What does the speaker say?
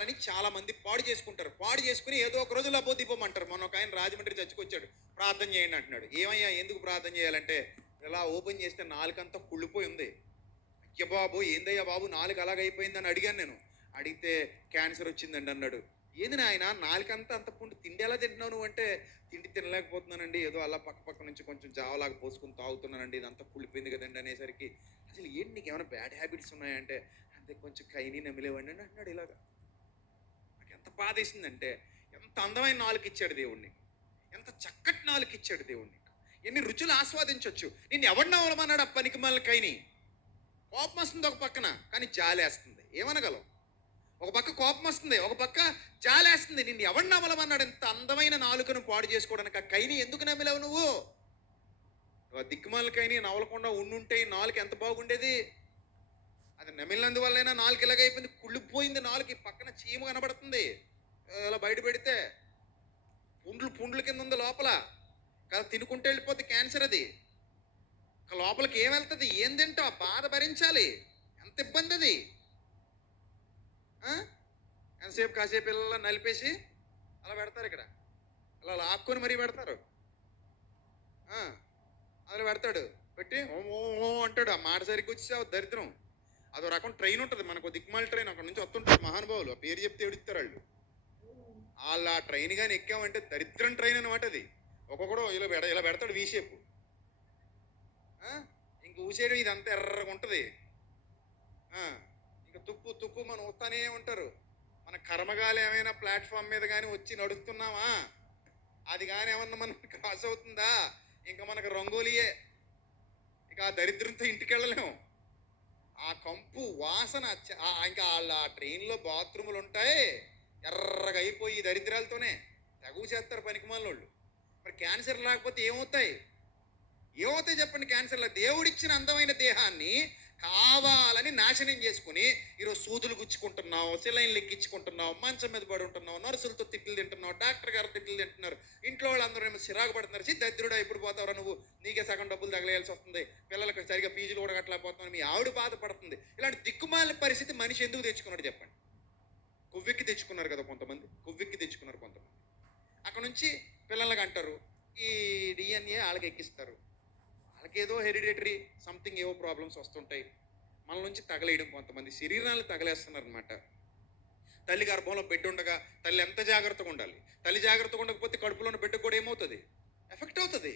అని చాలా మంది పాడు చేసుకుంటారు. పాడు చేసుకుని ఏదో ఒక రోజు లబోదిపోమంటారు. మొన్న ఒక ఆయన రాజమండ్రి చర్చికొచ్చాడు. ప్రార్థన చేయండి అంటున్నాడు. ఏమయ్యా ఎందుకు ప్రార్థన చేయాలంటే, ఇలా ఓపెన్ చేస్తే నాలుకంతా కుళ్ళిపోయి ఉంది. అయ్య బాబు ఏందయ్యా బాబు నాలుక అలాగైపోయిందని అడిగాను నేను. అడిగితే క్యాన్సర్ వచ్చిందండి అన్నాడు. ఏంది నాయన నాలుకంతా అంత పుండు తిండి ఎలా తింటున్నావు నువ్వు అంటే, తిండి తినలేకపోతున్నానండి, ఏదో అలా పక్క పక్క నుంచి కొంచెం జావలాగా పోసుకుని తాగుతున్నానండి, ఇదంతా కుళ్ళిపోయింది కదండి అనేసరికి, అసలు ఏంటి నీకు ఏమైనా బ్యాడ్ హ్యాబిట్స్ ఉన్నాయంటే, అంతే కొంచెం కైని నమిలేవండి అని అంటున్నాడు. ఇలాగా నాకు ఎంత బాధేసిందంటే, ఎంత అందమైన నాలుక ఇచ్చాడు దేవుణ్ణి, ఎంత చక్కటి నాలుక ఇచ్చాడు దేవుణ్ణి, ఎన్ని రుచులు ఆస్వాదించవచ్చు. నిన్ను ఎవడిని అవలమన్నాడు ఆ పనికి మళ్ళీ కైని. కోపం వస్తుంది ఒక పక్కన, కానీ జాలేస్తుంది. ఏమనగలవు? ఒక పక్క కోపం వస్తుంది, ఒక పక్క జాలేస్తుంది. నిన్ను ఎవడు నమ్మలమన్నాడు? ఎంత అందమైన నాలుకను పాడు చేసుకోవడానికి ఆ కైని ఎందుకు నమ్మలేవు నువ్వు? ఆ దిక్కుమాల కైని నవలకుండా ఉండుంటే ఈ నాలుక ఎంత బాగుండేది. అది నమిలినందువల్లైనా నాలుగు ఇలాగైపోయింది, కుళ్ళిపోయింది నాలుగు. పక్కన చీమ కనబడుతుంది, అలా బయట పెడితే పుండ్లు పుండ్ల కింద ఉంది లోపల కదా. తినుకుంటే వెళ్ళిపోతే క్యాన్సర్ అది. లోపలికి ఏం వెళ్తుంది? ఏం తింటావు? బాధ భరించాలి. ఎంత ఇబ్బంది అది. ఎంతసేపు కాసేపు పిల్లల నలిపేసి అలా పెడతారు, ఇక్కడ అలా లాక్కొని మరీ పెడతారు. అలా పెడతాడు, పెట్టి ఓ అంటాడు. ఆ మాట సరిగ్గా వచ్చేసావు దరిద్రం. అదో రకం ట్రైన్ ఉంటుంది మనకు, దిక్మాల ట్రైన్ అక్కడ నుంచి వస్తుంటారు మహానుభావులు. ఆ పేరు చెప్తే ఏడుస్తారు వాళ్ళు. వాళ్ళు ఆ ట్రైన్ కానీ ఎక్కామంటే దరిద్రం ట్రైన్ అనమాట అది. ఒక్కొక్కడు ఇలా పెడతాడు వీ షేప్. ఇంక ఊసేయడం ఇదంతా ఎర్రగా ఉంటుంది. ఇంకా తుప్పు తుప్పు మనం వస్తానే ఉంటారు. మన కర్మగాలు ఏమైనా ప్లాట్ఫామ్ మీద కానీ వచ్చి నడుస్తున్నామా, అది కానీ ఏమన్నా మనకి క్రాస్ అవుతుందా, ఇంకా మనకు రంగోలియే. ఇక ఆ దరిద్రంతో ఇంటికి వెళ్ళలేము. ఆ కంపు వాసన ఇంకా వాళ్ళ ఆ ట్రైన్లో బాత్రూములు ఉంటాయి, ఎర్రగా అయిపోయి దరిద్రాలతోనే తెగువ చేస్తారు పనికిమాలోళ్ళు. మరి క్యాన్సర్ లేకపోతే ఏమవుతాయి? ఏమవుతాయి చెప్పండి? క్యాన్సర్లో దేవుడిచ్చిన అందమైన దేహాన్ని కావాలని నాశనం చేసుకుని ఈరోజు సూదులు గుచ్చుకుంటున్నావు, సిలైన్లు ఎక్కించుకుంటున్నావు, మంచం మీద పడి ఉంటున్నావు, నర్సులతో తిట్లు తింటున్నావు, డాక్టర్ గారు తిట్లు తింటున్నారు, ఇంట్లో వాళ్ళందరూ ఏమో చిరాకు పడుతున్నారు. దరిద్రుడా ఎప్పుడు పోతావురా నువ్వు, నీకే సగం డబ్బులు తగలేయాల్సి వస్తుంది, పిల్లలకు సరిగా ఫీజులు కూడా కట్టలేకపోతున్నాను, మీ ఆవిడ బాధపడుతుంది. ఇలాంటి దిక్కుమాలిన పరిస్థితి మనిషి ఎందుకు తెచ్చుకున్నాడు చెప్పండి? కొవ్వెక్కి తెచ్చుకున్నారు కదా కొంతమంది, కొవ్వెక్కి తెచ్చుకున్నారు కొంతమంది. అక్కడ నుంచి పిల్లలకి అంటారు, ఈ డిఎన్ఏ వాళ్ళకి ఎక్కిస్తారు, వాళ్ళకేదో హెరిడేటరీ సంథింగ్ ఏవో ప్రాబ్లమ్స్ వస్తుంటాయి, మన నుంచి తగలేయడం. కొంతమంది శరీరాలు తగలేస్తున్నారు అనమాట. తల్లి గర్భంలో బిడ్డ ఉండగా తల్లి ఎంత జాగ్రత్తగా ఉండాలి. తల్లి జాగ్రత్తగా ఉండకపోతే కడుపులో ఉన్న బిడ్డకు కూడా ఏమవుతుంది? ఎఫెక్ట్ అవుతుంది.